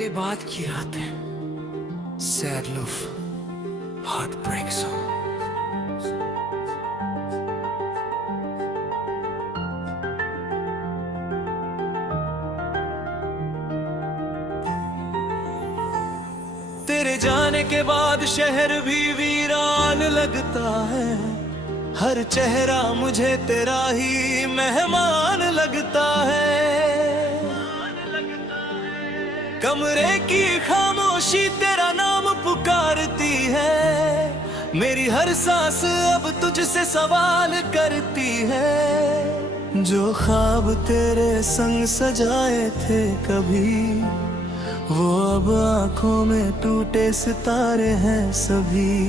तेरे बाद की रातें, sad love, heartbreak song. तेरे जाने के बाद शहर भी वीरान लगता है। हर चेहरा मुझे तेरा ही मेहमान लगता है। कमरे की खामोशी तेरा नाम पुकारती है। मेरी हर सांस अब तुझसे सवाल करती है। जो ख्वाब तेरे संग सजाए थे कभी, वो अब आंखों में टूटे सितारे हैं सभी।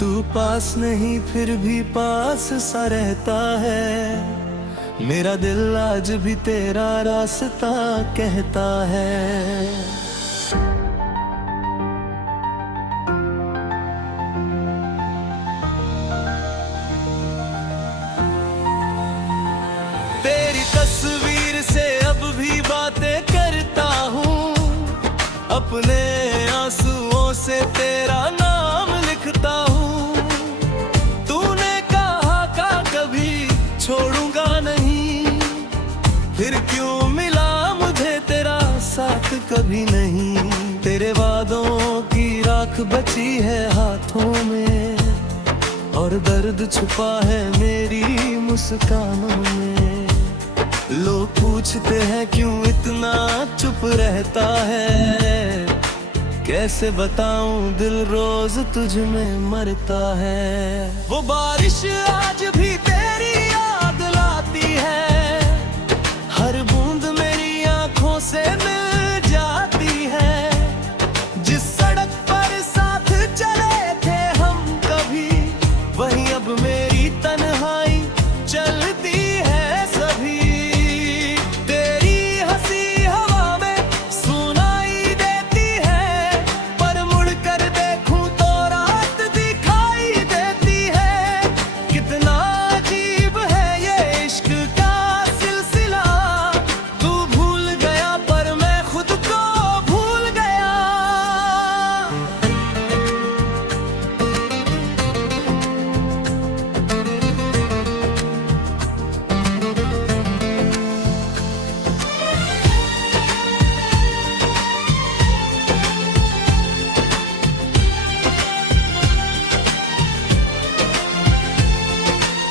तू पास नहीं फिर भी पास सा रहता है। मेरा दिल आज भी तेरा रास्ता कहता है। तेरी तस्वीर से अब भी बातें करता हूँ। अपने आंसुओं से तेरा नाम लिखता हूँ। तूने कहा का कभी छोड़ूंगा नहीं, फिर क्यों मिला मुझे तेरा साथ कभी नहीं। तेरे वादों की राख बची है हाथों में, और दर्द छुपा है मेरी मुस्कानों में। लोग पूछते हैं क्यों इतना चुप रहता है। कैसे बताऊं दिल रोज तुझ में मरता है। वो बारिश आज भी तेरी याद लाती है। हर बूंद मेरी आंखों से मिल जाती है। जिस सड़क पर साथ चले थे हम कभी, वहीं अब मेरी तन्हाई चलती है सभी। तेरी हंसी हवा में सुनाई देती है, पर मुड़ कर देखूं तो रात दिखाई देती है। कितना अजीब है ये इश्क का सिलसिला। तू भूल गया पर मैं खुद को भूल गया।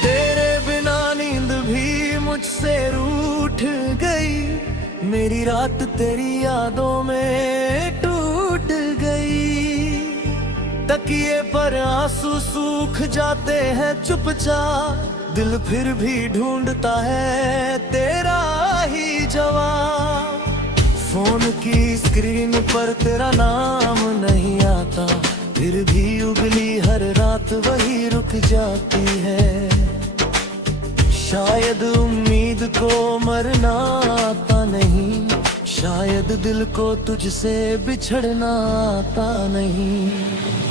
तेरे बिना नींद भी मुझसे रूठ गई। मेरी रात तेरी यादों में टूट गई। तकिए पर आंसू सूख जाते हैं चुपचाप। दिल फिर भी ढूंढता है तेरा ही जवाब। फोन की स्क्रीन पर तेरा नाम नहीं आता, फिर भी उगली हर रात वही रुक जाती है। शायद उम्मीद को मरना आता नहीं, शायद दिल को तुझसे बिछड़ना आता नहीं।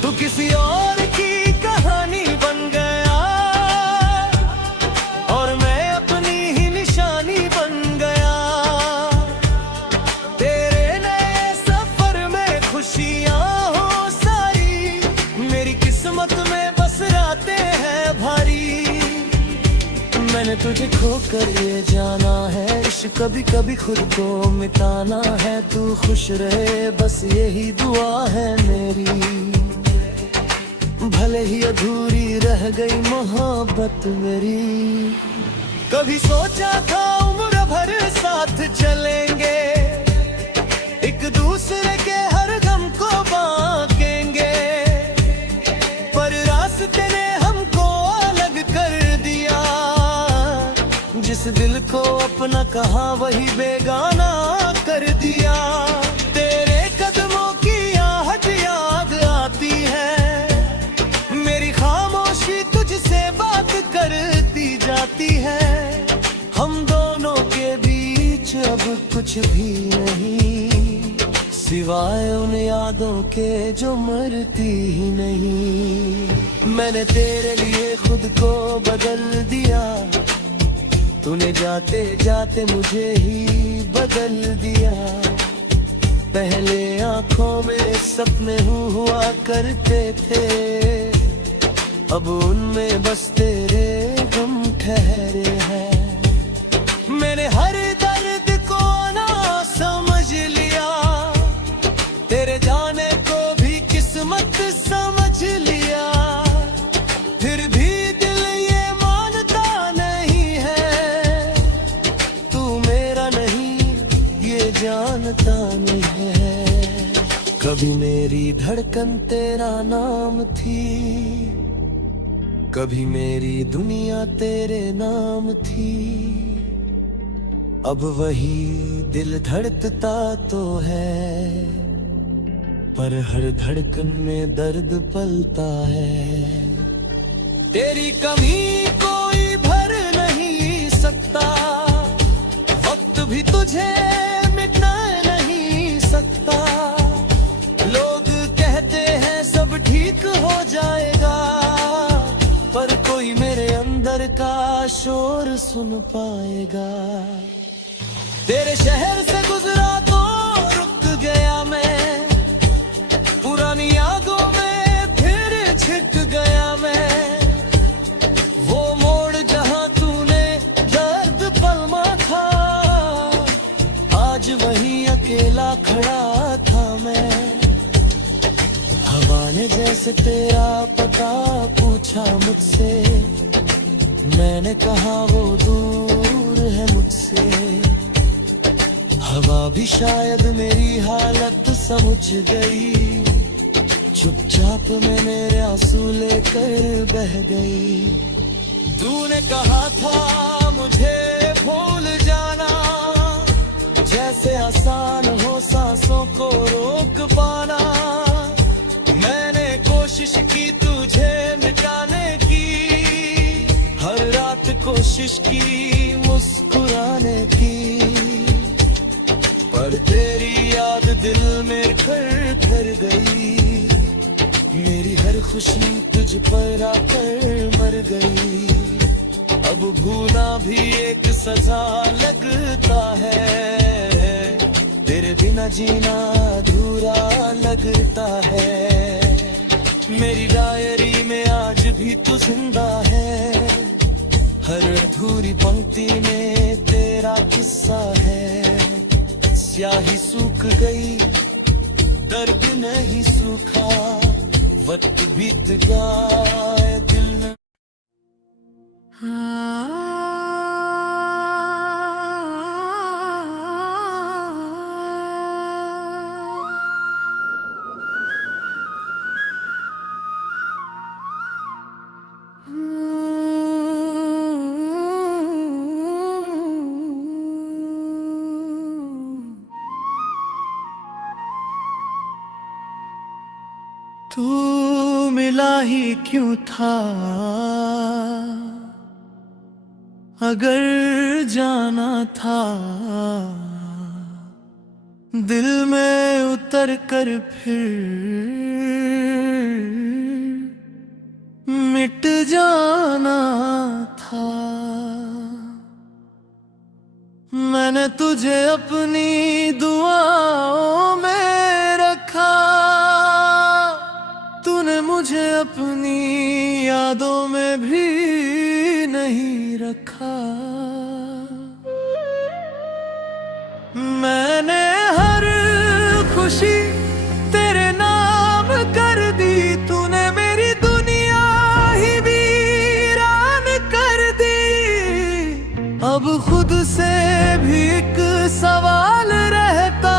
तू किसी और की कहानी बन गया, और मैं अपनी ही निशानी बन गया। तेरे नए सफर में खुशियां हो सारी, मेरी किस्मत में बस रातें हैं भारी। मैंने तुझे खोकर ये जाना है, इश्क कभी कभी खुद को मिटाना है। तू खुश रहे बस यही दुआ है मेरी। भले ही अधूरी रह गई मोहब्बत मेरी। कभी सोचा था उम्र भर साथ चलेंगे, एक दूसरे के हर गम को बांटेंगे। पर रास्ते ने हमको अलग कर दिया। जिस दिल को अपना कहा वही बेगाना कर दिया। तेरे कदमों की आहट याद आती है। मेरी खामोशी तुझसे बात करती जाती है। हम दोनों के बीच अब कुछ भी नहीं, सिवाय उन यादों के जो मरती ही नहीं। मैंने तेरे लिए खुद को बदल दिया, तूने जाते जाते मुझे ही बदल दिया। पहले आंखों में सपने हुआ करते थे, अब उनमें बस तेरे गम ठहरे हैं। मैंने हर दर्द को ना समझ लिया, तेरे जाने को भी किस्मत समझ लिया, फिर भी दिल ये मानता नहीं है, तू मेरा नहीं ये जानता नहीं है। कभी मेरी धड़कन तेरा नाम थी, कभी मेरी दुनिया तेरे नाम थी, अब वही दिल धड़कता तो है, पर हर धड़कन में दर्द पलता है। तेरी कमी कोई भर नहीं सकता, वक्त भी तुझे मिटा नहीं सकता। लोग कहते हैं सब ठीक हो जाएगा, पर कोई मेरे अंदर का शोर सुन पाएगा। तेरे शहर से गुजरा तो रुक गया मैं, पुरानी यादों में फिर छिप गया मैं। वो मोड़ जहां तूने दर्द पलमा था, आज वहीं अकेला खड़ा था मैं। हवा ने जैसे तेरा पता पूछा मुझसे, मैंने कहा वो दूर है मुझसे। हवा भी शायद मेरी हालत समझ गई, चुपचाप में मेरे आंसू लेकर बह गई। तूने कहा था मुझे भूल जाना, जैसे आसान हो सांसों को रोक पाना। मैंने कोशिश की तुझे मिटाने की, हर रात कोशिश की मुस्कुराने की, पर तेरी याद दिल में घर कर गई। मेरी हर खुशी तुझ पर आकर मर गई, अब भूलना भी एक सजा लगता है। तेरे बिना जीना अधूरा लगता है। मेरी डायरी में आज भी तू जिंदा है, हर अधूरी पंक्ति में तेरा किस्सा है। स्याही सूख गई, दर्द नहीं सूखा, वक्त बीत गया दिल में। तू मिला ही क्यों था, अगर जाना था दिल में उतर कर फिर मिट जाना था। मैंने तुझे अपनी दुआओं में रखा, तूने मुझे अपनी यादों में भी नहीं रखा। मैंने हर खुशी तेरे नाम कर दी, तूने मेरी दुनिया ही वीरान कर दी। अब खुद से भी एक सवाल रहता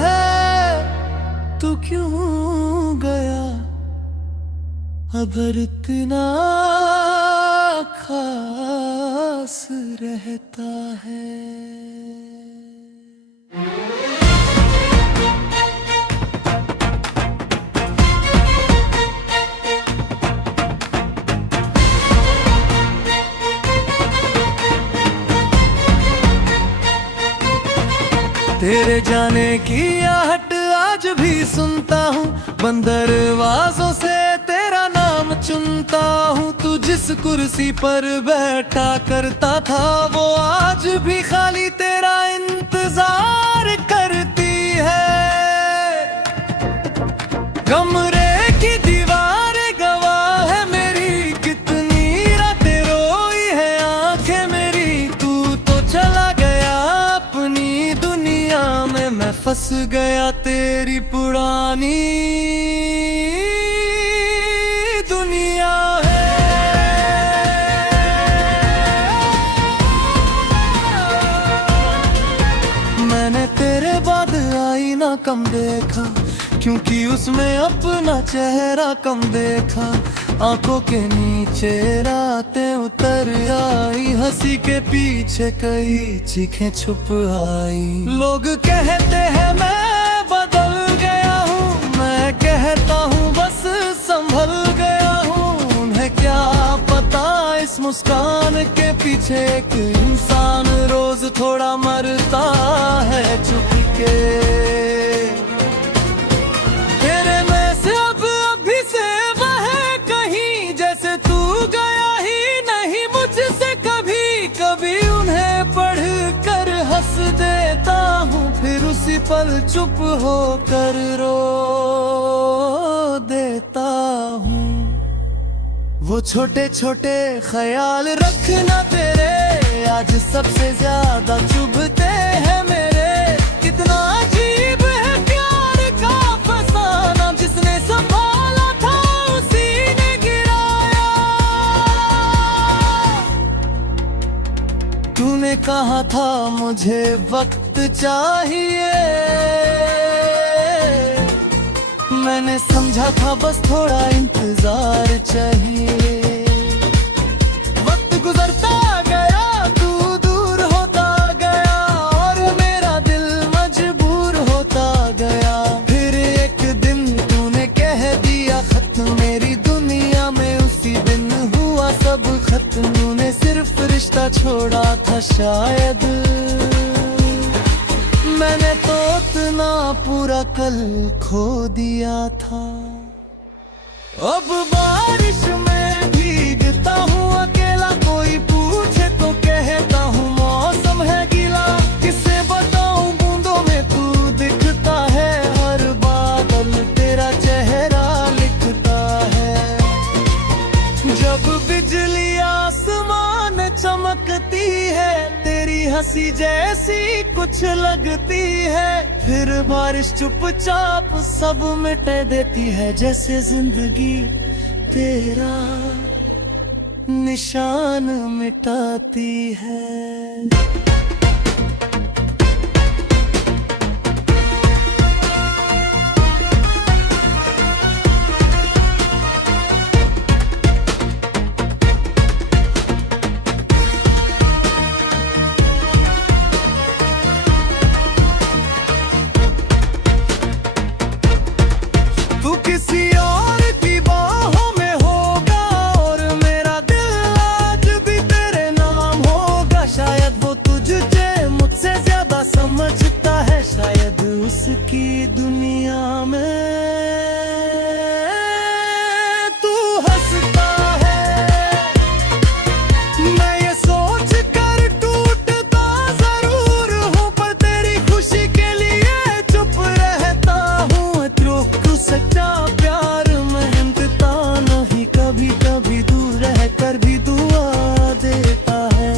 है, तू क्यों गया अगर इतना खास रहता है। तेरे जाने की आहट आज भी सुनता हूँ, बंद दरवाजों से तेरा नाम चुनता हूँ। तू जिस कुर्सी पर बैठा करता था, वो आज भी खाली तेरा इंतजार करती है। कमरे की दीवारें गवाह है मेरी, कितनी रातें रोई है आंखें मेरी। तू तो चला गया अपनी दुनिया में, मैं फंस गया तेरी पुरानी दुनिया है। मैंने तेरे बाद आईना कम देखा, क्योंकि उसमें अपना चेहरा कम देखा। आंखों के नीचे रातें उतर आई, हंसी के पीछे कई चीखें छुप आई। लोग कहते हैं मैं बदल गया हूँ, मैं कहता हूँ बस संभल गया हूँ। उन्हें क्या पता इस मुस्कान के पीछे एक इंसान रोज थोड़ा मरता है चुप के। तेरे में से अब अभी से वह कहीं, जैसे तू गया ही नहीं मुझसे कभी। कभी उन्हें पढ़ कर हंस देता हूँ, फिर उसी पल चुप होकर रो देता हूँ। वो छोटे छोटे ख्याल रखना तेरे, आज सबसे ज्यादा चुभते हैं मेरे। कितना अजीब है प्यार का फसाना, जिसने संभाला था उसी ने गिराया। तूने कहा था मुझे वक्त चाहिए, मैंने समझा था बस थोड़ा इंतजार चाहिए। वक्त गुजरता गया, तू दूर होता गया, और मेरा दिल मजबूर होता गया। फिर एक दिन तूने कह दिया खत्म मेरी दुनिया में, उसी दिन हुआ सब खत्म। तूने सिर्फ रिश्ता छोड़ा था शायद, मैंने तो इतना पूरा कल खो दिया था। अब बारिश में भीगता हूँ अकेला, कोई पूछे तो कहता हूँ मौसम है गीला। किससे बताऊँ बूंदों में तू दिखता है, हर बादल तेरा चेहरा लिखता है। जब बिजली आसमान चमकती है, तेरी हंसी जैसी कुछ लगती है। फिर बारिश चुपचाप सब मिट देती है, जैसे जिंदगी तेरा निशान मिटाती है। तू किसी और की बाहों में होगा, और मेरा दिल आज भी तेरे नाम होगा। शायद वो तुझे मुझसे ज्यादा समझता है, शायद उसकी दुनिया में तू हंसता है। मैं ये सोच कर टूटता जरूर हूँ, पर तेरी खुशी के लिए चुप रहता हूँ। रुक सच्चा प्यार मेहनता नहीं, कभी कभी दूर रह कर भी दुआ देता है।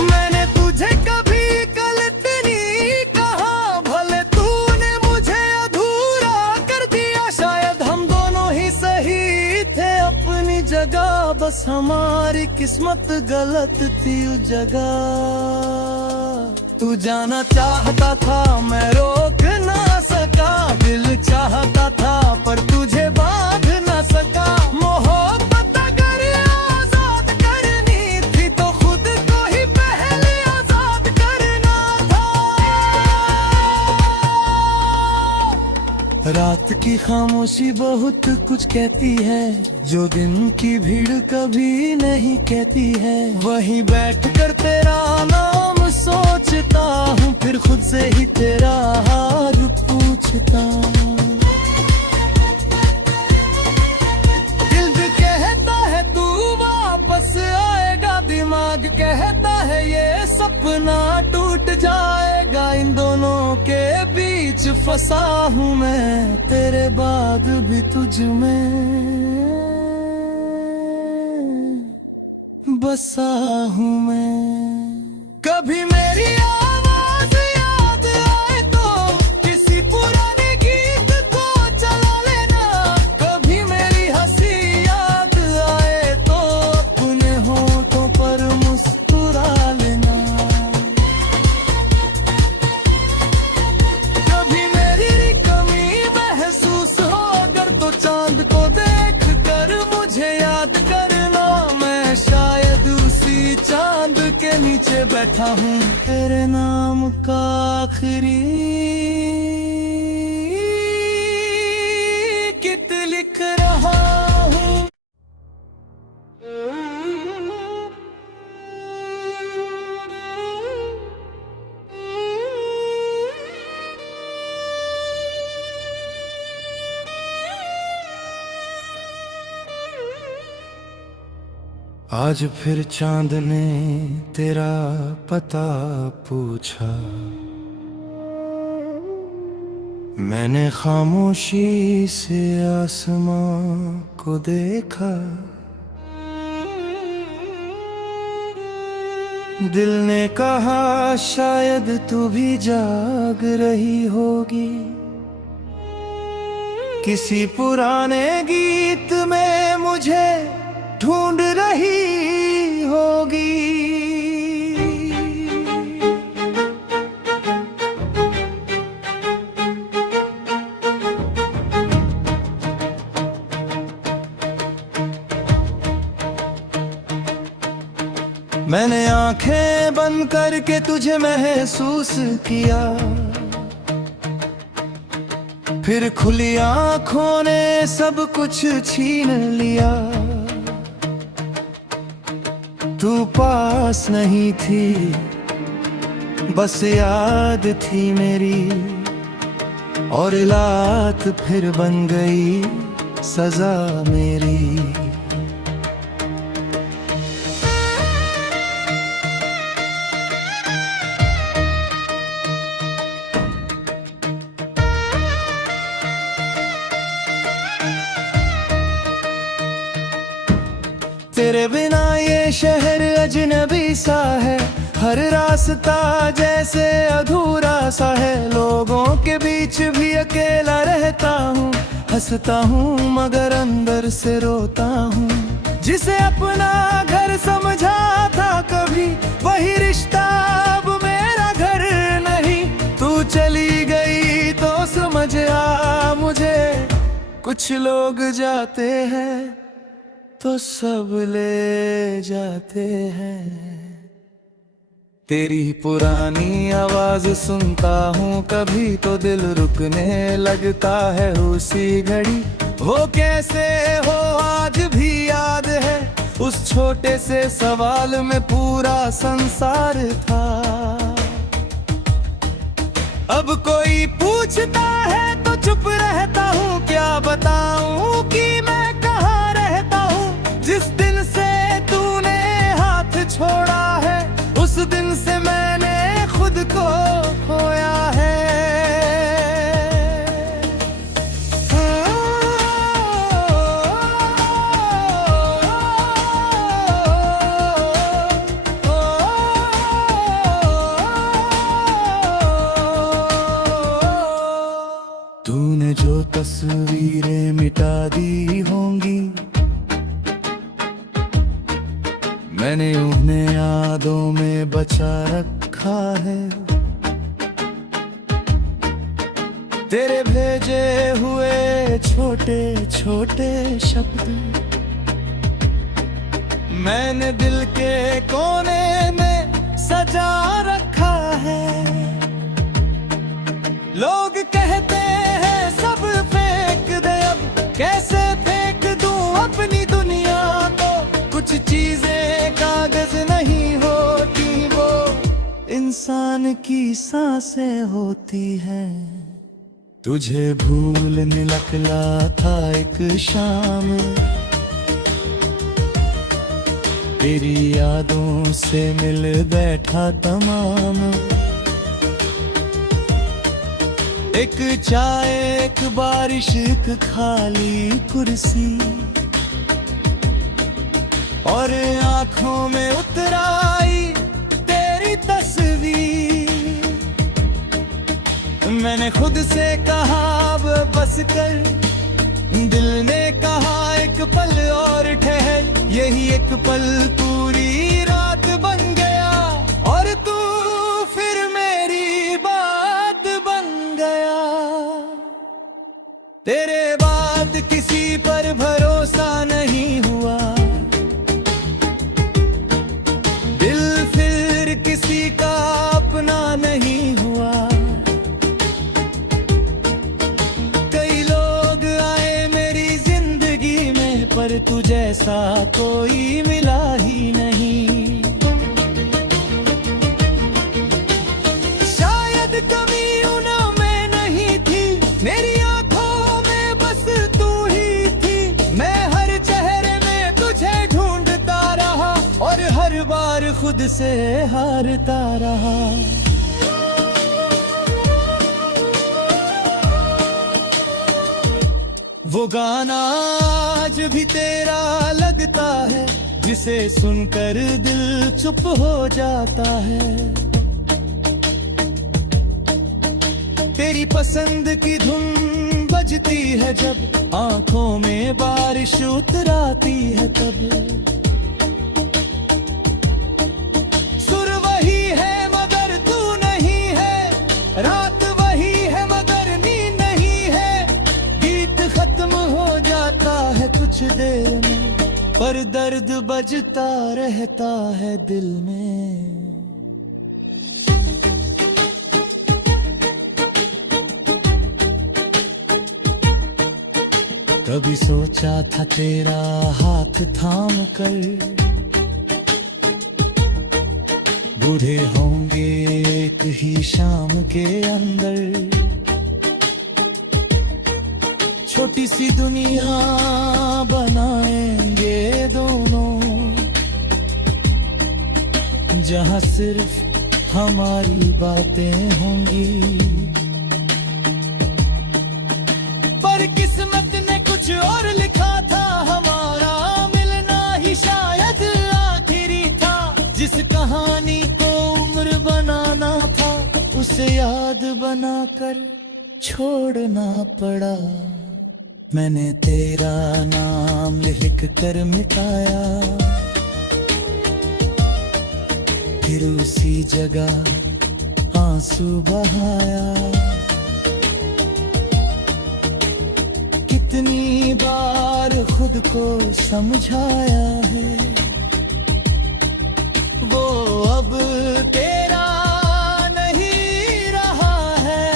मैंने तुझे कभी गलत नहीं कहा, भले तूने मुझे अधूरा कर दिया। शायद हम दोनों ही सही थे अपनी जगह, बस हमारी किस्मत गलत थी उस जगह। तू जाना चाहता था मैं रोक ना सका, दिल चाहता था पर तुझे बांध ना सका। मोहब्बत अगर आजाद करनी थी तो खुद को ही पहले आजाद करना था। रात की खामोशी बहुत कुछ कहती है, जो दिन की भीड़ कभी नहीं कहती है। वहीं बैठ कर तेरा नाम सोचता हूँ, फिर खुद से ही तेरा हाल पूछता हूँ। दिल भी कहता है तू वापस आएगा, दिमाग कहता है ये सपना टूट टूट जाएगा इन दोनों के बीच फंसा हूँ मैं, तेरे बाद भी तुझ में बसा हूँ मैं। कभी मेरी आवाज याद आए तो किसी पुराने गीत को चला लेना, कभी मेरी हंसी याद आए तो अपने होठों पर मुस्कुरा लेना। कभी मेरी कमी महसूस हो अगर तो चांद को देख कर मुझे याद करना, मैं शायद उसी चांद के नीचे बैठा हूँ, तेरे नाम का आखिरी गीत लिख रहा हूँ। आज फिर चांद ने तेरा पता पूछा, मैंने खामोशी से आसमां को देखा। दिल ने कहा शायद तू भी जाग रही होगी, किसी पुराने गीत में मुझे ढूंढ रही होगी। मैंने आंखें बंद करके तुझे महसूस किया, फिर खुली आंखों ने सब कुछ छीन लिया। तू पास नहीं थी, बस याद थी मेरी, और रात फिर बन गई सजा मेरी। तेरे बिना ये शहर अजनबी सा है, हर रास्ता जैसे अधूरा सा है। लोगों के बीच भी अकेला रहता हूँ, हंसता हूँ मगर अंदर से रोता हूँ। जिसे अपना घर समझा था कभी, वही रिश्ता अब मेरा घर नहीं। तू चली गई तो समझ आ मुझे, कुछ लोग जाते हैं तो सब ले जाते हैं। तेरी पुरानी आवाज सुनता हूँ कभी तो दिल रुकने लगता है उसी घड़ी। वो कैसे हो आज भी याद है, उस छोटे से सवाल में पूरा संसार था। अब कोई पूछता है तो चुप रहता हूँ, क्या बताऊँ कि मैं कहाँ रहता हूँ। जिस दिन से तूने हाथ छोड़ा है, उस दिन से मैंने खुद को खोया है। तूने जो तस्वीरें मिटा दी होंगी, मैंने उन्हें यादों में बचा रखा है। तेरे भेजे हुए छोटे छोटे शब्द मैंने दिल के कोने में सजा रखा है। लोग कहते हैं सब फेंक दे, अब कैसे फेंक दूं अपनी दुनिया को। कुछ चीजें कागज नहीं होती, वो इंसान की सांसें होती हैं। तुझे भूलने लगला था एक शाम, तेरी यादों से मिल बैठा तमाम। एक चाय, एक बारिश, एक खाली कुर्सी, और आंखों में उतर आई तेरी तस्वीर। मैंने खुद से कहा अब बस कर, दिल ने कहा एक पल और ठहर। यही एक पल पूरी रात बन गया, और तू फिर मेरी बात बन गया। तेरे बाद किसी पर भरोसा नहीं हुआ, दिल फिर किसी का अपना नहीं हुआ। कई लोग आए मेरी जिंदगी में, पर तू जैसा कोई मिला ही नहीं। शायद कमी उनमें नहीं थी, मेरी आंखों में बस तू ही थी। मैं हर चेहरे में तुझे ढूंढता रहा, और हर बार खुद से हारता रहा। वो गाना आज भी तेरा लगता है, जिसे सुनकर दिल चुप हो जाता है। तेरी पसंद की धुन बजती है जब आंखों में बारिश उतर आती है तब। सुर वही है मगर तू नहीं है, रात वही है मगर नींद नहीं है। गीत खत्म हो जाता है कुछ देर में, पर दर्द बजता रहता है दिल में। कभी सोचा था तेरा हाथ थाम कर बूढ़े होंगे एक ही शाम के अंदर। छोटी सी दुनिया बनाएंगे दोनों, जहां सिर्फ हमारी बातें होंगी। पर किस्मत ने कुछ और लिखा था, हमारा मिलना ही शायद आखिरी था। जिस कहानी को उम्र बनाना था, उसे याद बनाकर छोड़ना पड़ा। मैंने तेरा नाम लिख कर मिटाया, फिर उसी जगह आंसू बहाया। कितनी बार खुद को समझाया है, वो अब तेरा नहीं रहा है।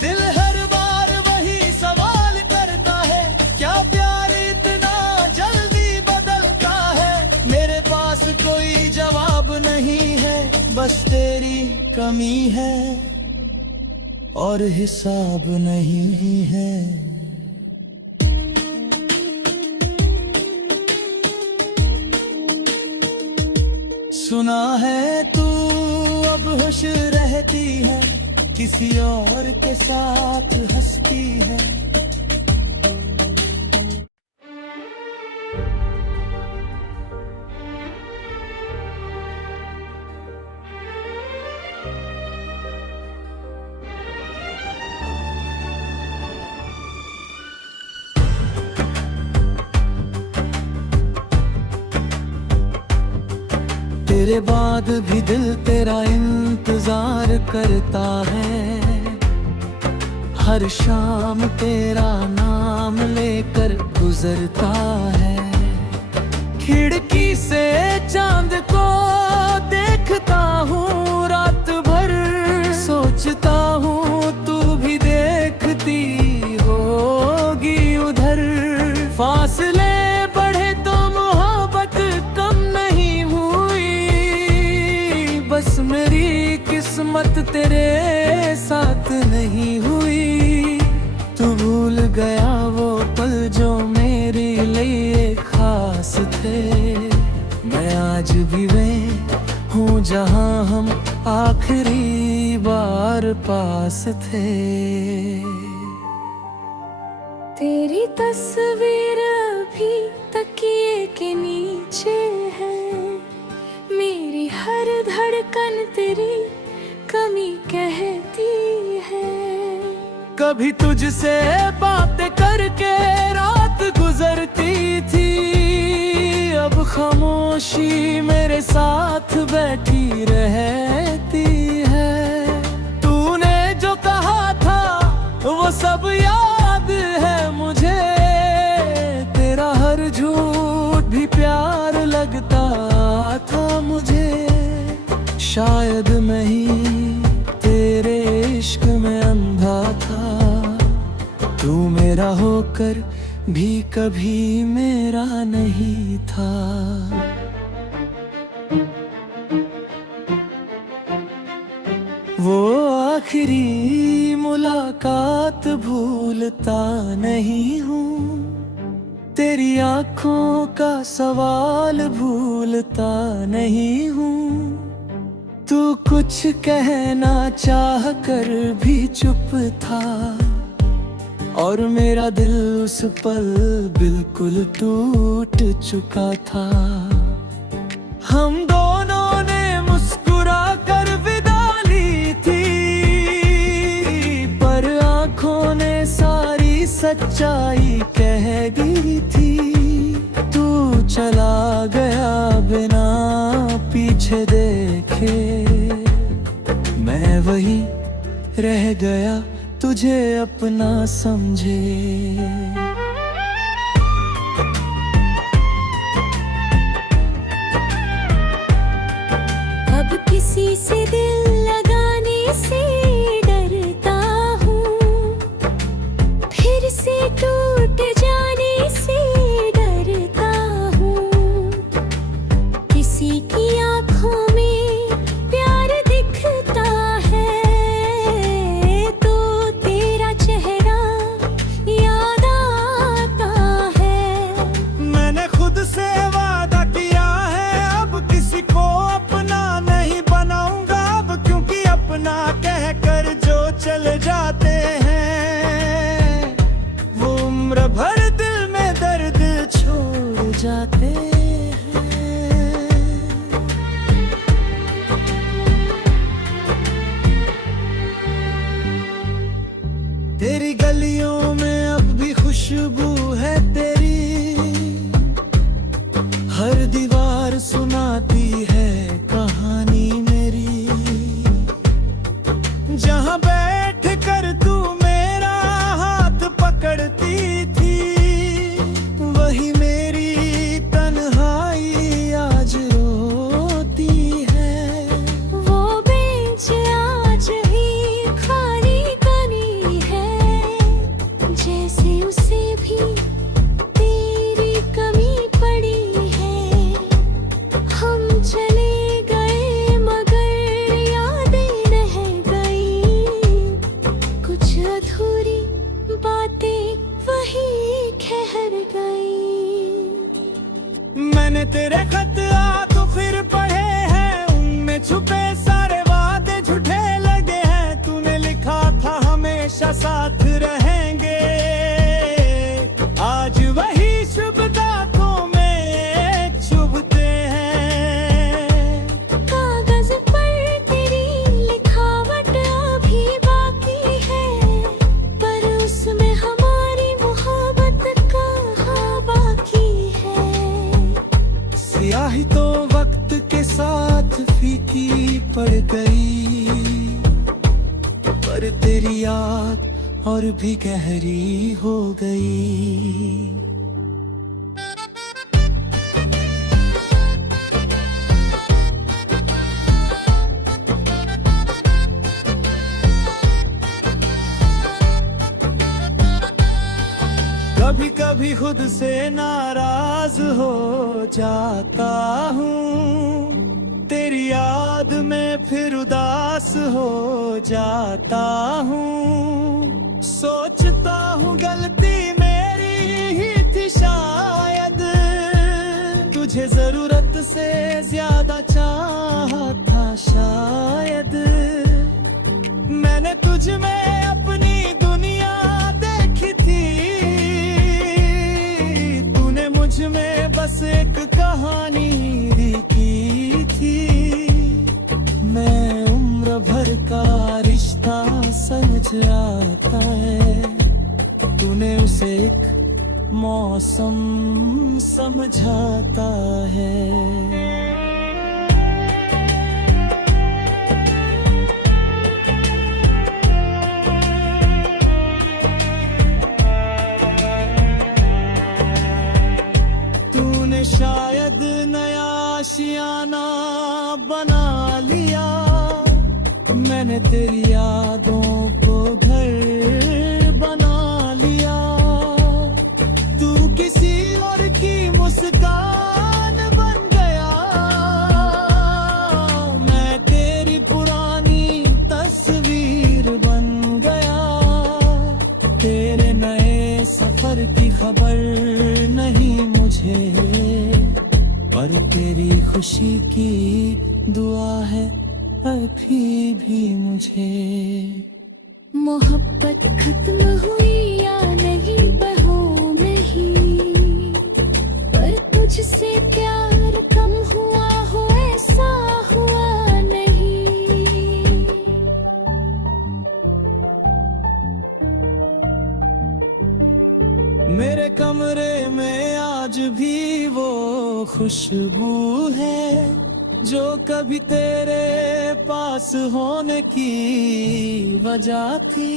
दिल हर बार वही सवाल करता है, क्या प्यार इतना जल्दी बदलता है। मेरे पास कोई जवाब नहीं है, बस तेरी कमी है और हिसाब नहीं है। सुना है तू अब खुश रहती है, किसी और के साथ हंसती है। तेरे बाद भी दिल तेरा इंतजार करता है, हर शाम तेरा नाम लेकर गुजरता है। खिड़की से चांद को देखता हूँ रात भर, सोचता हूँ तू भी देखती होगी उधर। फासले बढ़े तो मोहब्बत कम नहीं हुई, बस मेरी किस्मत तेरे साथ नहीं हुई। तू भूल गया वो पल जो मेरे लिए खास थे। मैं आज भी वे हूँ जहाँ हम आखिरी बार पास थे। तेरी तस्वीर अभी तकिए के नीचे है, मेरी हर धड़कन तेरी कमी कहती है। कभी तुझसे बातें करके रात गुजरती थी, अब खामोशी मेरे साथ बैठी रहती है। तूने जो कहा था वो सब याद है मुझे, तेरा हर झूठ भी प्यार लगता था मुझे। शायद मैं ही तेरे इश्क में अंधा था, तू मेरा होकर भी कभी मेरा नहीं था। वो आखिरी मुलाकात भूलता नहीं हूँ, तेरी आँखों का सवाल भूलता नहीं हूँ। तू कुछ कहना चाह कर भी चुप था, और मेरा दिल उस पल बिल्कुल टूट चुका था। हम दोनों ने मुस्कुरा कर विदा ली थी, पर आँखों ने सारी सच्चाई कह दी थी। तू चला गया बिना पीछे देखे, मैं वही रह गया तुझे अपना समझे। अब किसी से दिल लगाने से डरता हूँ, फिर से टूट जाने से डरता हूँ। किसी की आँखों में प्यार दिखता है तो तेरा चेहरा याद आता है। मैंने खुद से वादा किया है, अब किसी को अपना नहीं बनाऊंगा अब, क्योंकि अपना कहकर जो चले जाते हैं वो उम्र भर दिल में दर्द छोड़ जाते हैं। तेरी गलियों में अब भी खुशबू है तेरी, हर दीवार सुनाती है कहानी मेरी। जहाँ बैठ कर तू मेरा हाथ पकड़ती थी, वही मेरी तन्हाई आज रोती है। वो बेंच आज ही खाली कनी है, जैसे उसे भी तेरी कमी पड़ी है। हम चले गए मगर यादें रह गई, कुछ अधूरी बातें वही ठहर गई। मैंने तेरे खत आ तो फिर पढ़े हैं, उनमें छुपे सारे वादे झूठे लगे हैं। तूने लिखा था हमेशा साथ रहेंगे, आज वही शुभ दांतों में चुभते हैं। कागज पर तेरी लिखावट अभी बाकी है, पर उसमें हमारी मोहब्बत कहाँ बाकी है। स्याही तो वक्त के साथ फीकी पड़ गई, पर तेरी याद और भी गहरी हो गई। कभी कभी खुद से नाराज हो जाता हूँ, तेरी याद में फिर उदास हो जाता हूँ। सोचता हूँ गलती मेरी ही थी शायद, तुझे जरूरत से ज्यादा चाहा था शायद मैंने तुझ में अपनी दुनिया देखी थी, तूने मुझ में बस एक कहानी लिखी थी। मैं उम्र भर का रिश्ता समझ आता है, तूने उसे एक मौसम समझाता है। तूने शायद नया आशियाना बना लिया, मैंने तेरी यादों को घर बना लिया। तू किसी और की मुस्कान बन गया, मैं तेरी पुरानी तस्वीर बन गया। तेरे नए सफर की खबर नहीं मुझे, पर तेरी खुशी की दुआ है अभी भी मुझे। मोहब्बत खत्म हुई या नहीं बहो नहीं, पर तुझसे प्यार कम हुआ हो ऐसा हुआ नहीं। मेरे कमरे में आज भी वो खुशबू है जो कभी तेरे पास होने की वजह थी।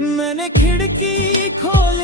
मैंने खिड़की खोल